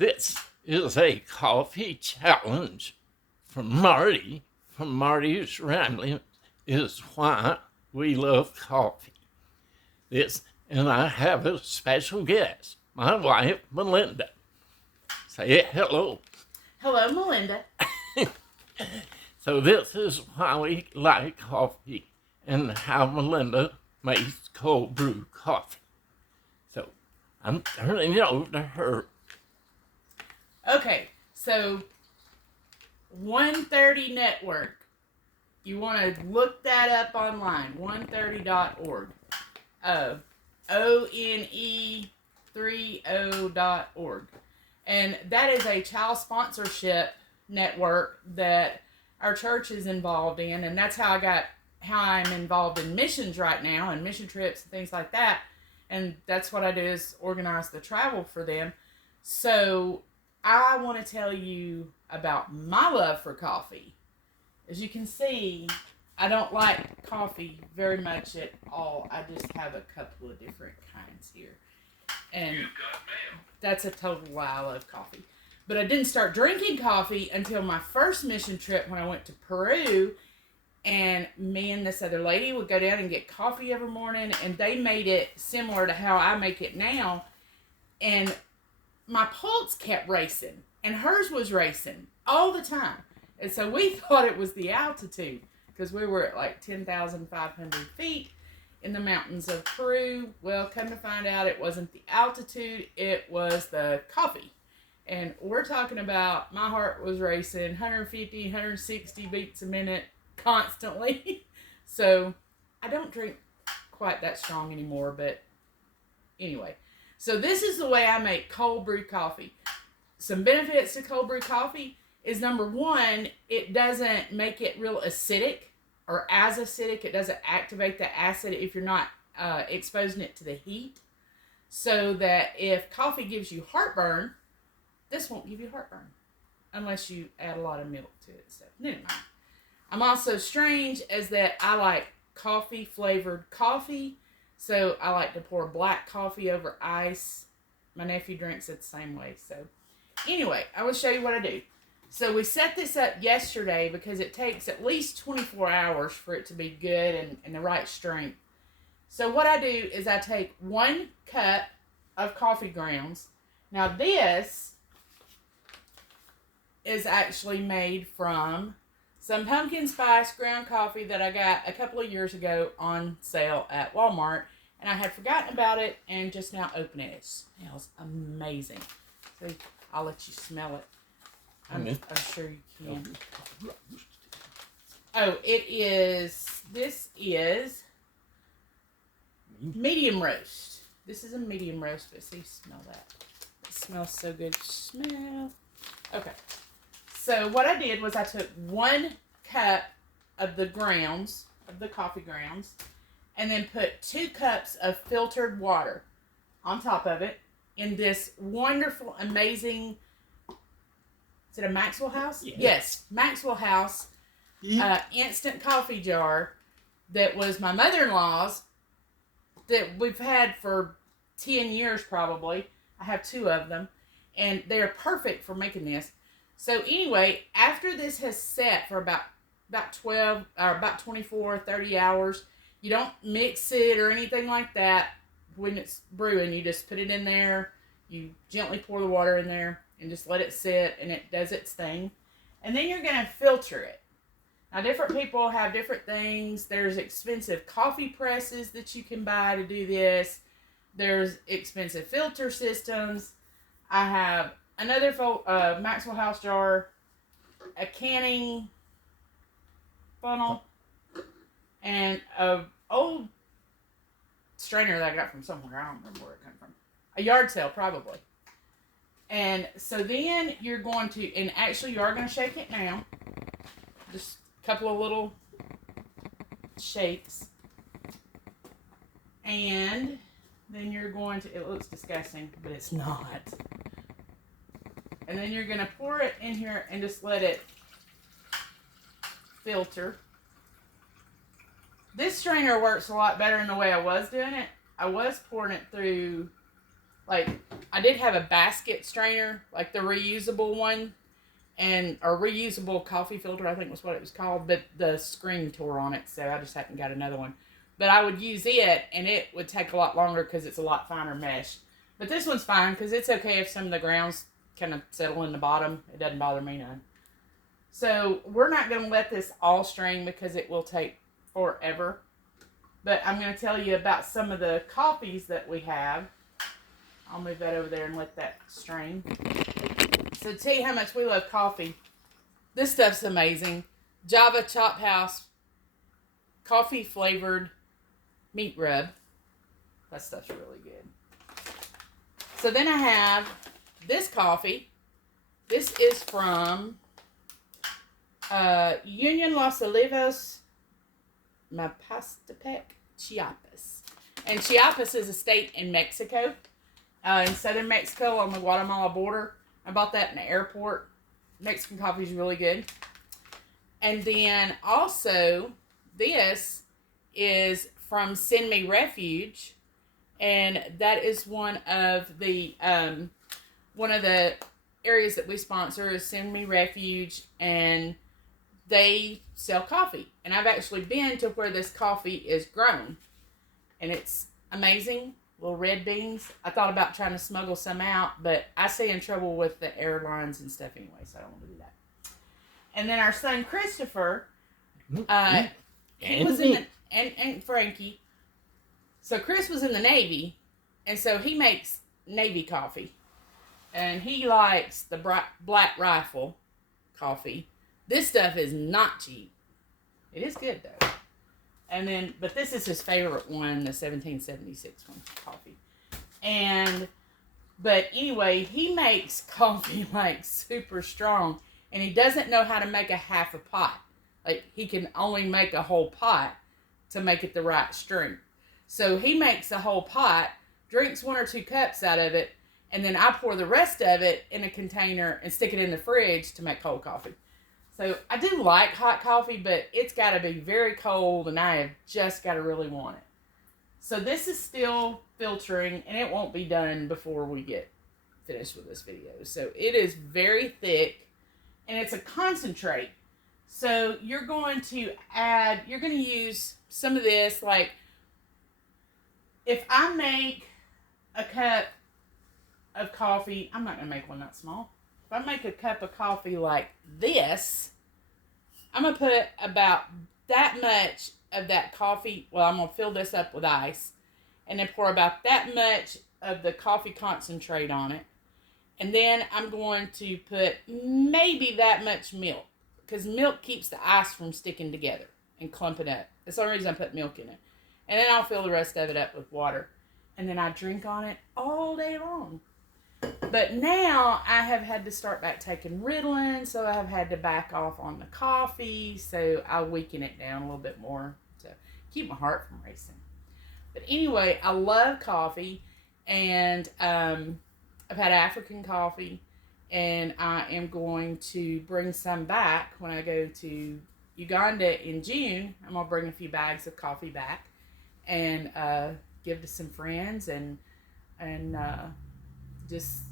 This is a coffee challenge from Marty. From Marty's Ramblings is why we love coffee. This, and I have a special guest, my wife, Melinda. Say hello. Hello, Melinda. So this is why we like coffee and how Melinda makes cold brew coffee. So I'm turning it over to her. Okay, so 130 Network. You want to look that up online, 130.org. ONE30.org. And that is a child sponsorship network that our church is involved in, and that's how I'm involved in missions right now and mission trips and things like that. And that's what I do, is organize the travel for them. So I want to tell you about my love for coffee. As you can see, I don't like coffee very much at all. I just have a couple of different kinds here. And that's a total lie. I love coffee. But I didn't start drinking coffee until my first mission trip when I went to Peru. And me and this other lady would go down and get coffee every morning. And they made it similar to how I make it now. And my pulse kept racing. And hers was racing all the time. And so we thought it was the altitude, because we were at like 10,500 feet in the mountains of Peru. Well, come to find out, it wasn't the altitude, it was the coffee. And we're talking about, my heart was racing 150, 160 beats a minute constantly. So I don't drink quite that strong anymore, but anyway. So this is the way I make cold brew coffee. Some benefits to cold brew coffee is, number one, it doesn't make it real acidic or as acidic. It doesn't activate the acid if you're not exposing it to the heat. So that if coffee gives you heartburn, this won't give you heartburn unless you add a lot of milk to it. So never mind. I'm also strange as that I like coffee flavored coffee. So I like to pour black coffee over ice. My nephew drinks it the same way. So anyway, I will show you what I do. So we set this up yesterday because it takes at least 24 hours for it to be good and the right strength. So what I do is I take 1 cup of coffee grounds. Now this is actually made from some pumpkin spice ground coffee that I got a couple of years ago on sale at Walmart. And I had forgotten about it and just now opened it. It smells amazing. So I'll let you smell it. I'm sure you can. Oh, this is medium roast. This is a medium roast, but see, smell that. It smells so good. Smell. Okay. So what I did was I took 1 cup of the grounds, of the coffee grounds, and then put 2 cups of filtered water on top of it in this wonderful, amazing, is it a Maxwell House? Yeah. Yes, Maxwell House instant coffee jar that was my mother-in-law's, that we've had for 10 years probably. I have 2 of them, and they're perfect for making this. So anyway, after this has set for about 12 or about 24, 30 hours, you don't mix it or anything like that when it's brewing. You just put it in there, you gently pour the water in there, and just let it sit, and it does its thing. And then you're going to filter it. Now, different people have different things. There's expensive coffee presses that you can buy to do this. There's expensive filter systems. I have another Maxwell House jar, a canning funnel, and an old strainer that I got from somewhere. I don't remember where it came from. A yard sale, probably. And so then you're going to, and actually you are going to shake it now. Just a couple of little shakes. And then you're going to, it looks disgusting, but it's not. And then you're going to pour it in here and just let it filter. This strainer works a lot better than the way I was doing it. I was pouring it through, like, I did have a basket strainer, like the reusable one, and a reusable coffee filter, I think was what it was called, but the screen tore on it, so I just hadn't got another one. But I would use it, and it would take a lot longer because it's a lot finer mesh. But this one's fine because it's okay if some of the grounds kind of settle in the bottom. It doesn't bother me none. So we're not going to let this all strain because it will take forever. But I'm going to tell you about some of the coffees that we have. I'll move that over there and let that strain. So to tell you how much we love coffee, this stuff's amazing. Java Chop House coffee flavored meat rub. That stuff's really good. So then I have this coffee. This is from Union Los Olivos, Mapastepec, Chiapas. And Chiapas is a state in Mexico, in southern Mexico on the Guatemala border. I bought that in the airport. Mexican coffee is really good. And then also, this is from Send Me Refuge. And that is one of the areas that we sponsor is Send Me Refuge, and they sell coffee. And I've actually been to where this coffee is grown, and it's amazing. Little red beans. I thought about trying to smuggle some out, but I stay in trouble with the airlines and stuff anyway, so I don't want to do that. And then our son Christopher, he was in the, and Frankie. So Chris was in the Navy, and so he makes Navy coffee. And he likes the Black Rifle coffee. This stuff is not cheap. It is good, though. And then, but this is his favorite one, the 1776 one, coffee. But anyway, he makes coffee, like, super strong. And he doesn't know how to make a half a pot. Like, he can only make a whole pot to make it the right strength. So he makes a whole pot, drinks 1 or 2 cups out of it, and then I pour the rest of it in a container and stick it in the fridge to make cold coffee. So I do like hot coffee, but it's got to be very cold, and I have just got to really want it. So this is still filtering, and it won't be done before we get finished with this video. So it is very thick, and it's a concentrate. So you're going to use some of this, like, if I make a cup of coffee, I'm not going to make one that small. If I make a cup of coffee like this, I'm going to put about that much of that coffee. Well, I'm going to fill this up with ice and then pour about that much of the coffee concentrate on it. And then I'm going to put maybe that much milk, because milk keeps the ice from sticking together and clumping up. That's the only reason I put milk in it. And then I'll fill the rest of it up with water. And then I drink on it all day long. But now I have had to start back taking Ritalin, so I have had to back off on the coffee, so I'll weaken it down a little bit more to keep my heart from racing. But anyway, I love coffee, and I've had African coffee, and I am going to bring some back when I go to Uganda in June. I'm going to bring a few bags of coffee back and give to some friends and just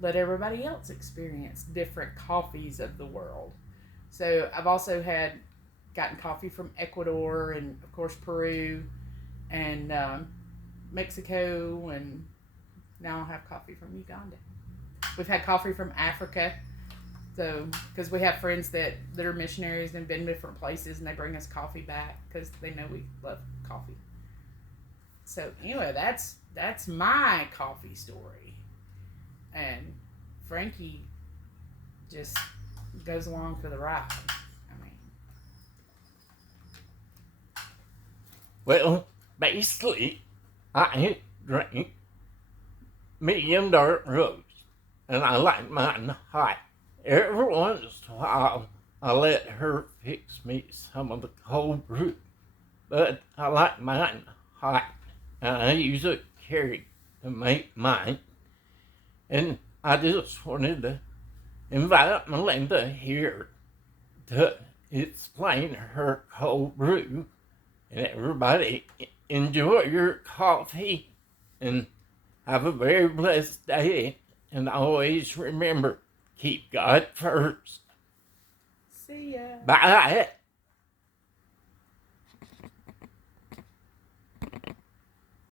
let everybody else experience different coffees of the world. So I've also gotten coffee from Ecuador and, of course, Peru and Mexico, and now I'll have coffee from Uganda. We've had coffee from Africa, so because we have friends that are missionaries and been to different places, and they bring us coffee back because they know we love coffee. So anyway, that's my coffee story. And Frankie just goes along for the ride. I mean, well, basically, I drink medium dark roast, and I like mine hot. Every once in a while, I let her fix me some of the cold brew, but I like mine hot, and I use a Keurig to make mine. And I just wanted to invite Melinda here to explain her cold brew. And everybody enjoy your coffee and Have a very blessed day, and always remember, keep God first. See ya. Bye.